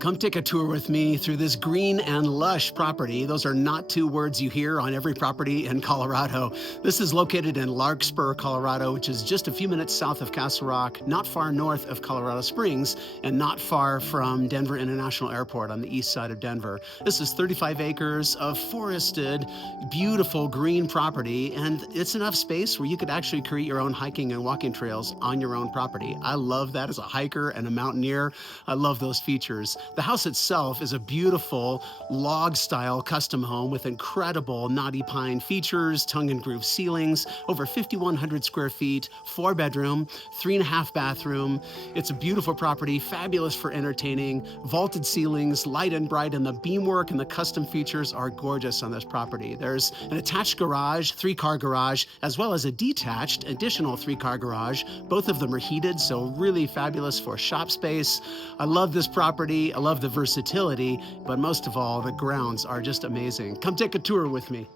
Come take a tour with me through this green and lush property. Those are not two words you hear on every property in Colorado. This is located in Larkspur, Colorado, which is just a few minutes south of Castle Rock, not far north of Colorado Springs, and not far from Denver International Airport on the east side of Denver. This is 35 acres of forested, beautiful green property, and it's enough space where you could actually create your own hiking and walking trails on your own property. I love that as a hiker and a mountaineer. I love those features. The house itself is a beautiful log-style custom home with incredible knotty pine features, tongue and groove ceilings, over 5,100 square feet, 4-bedroom, 3.5 bathroom. It's a beautiful property, fabulous for entertaining, vaulted ceilings, light and bright, and the beamwork and the custom features are gorgeous on this property. There's an attached garage, 3-car garage, as well as a detached additional 3-car garage. Both of them are heated, so really fabulous for shop space. I love this property. I love the versatility, but most of all, the grounds are just amazing. Come take a tour with me.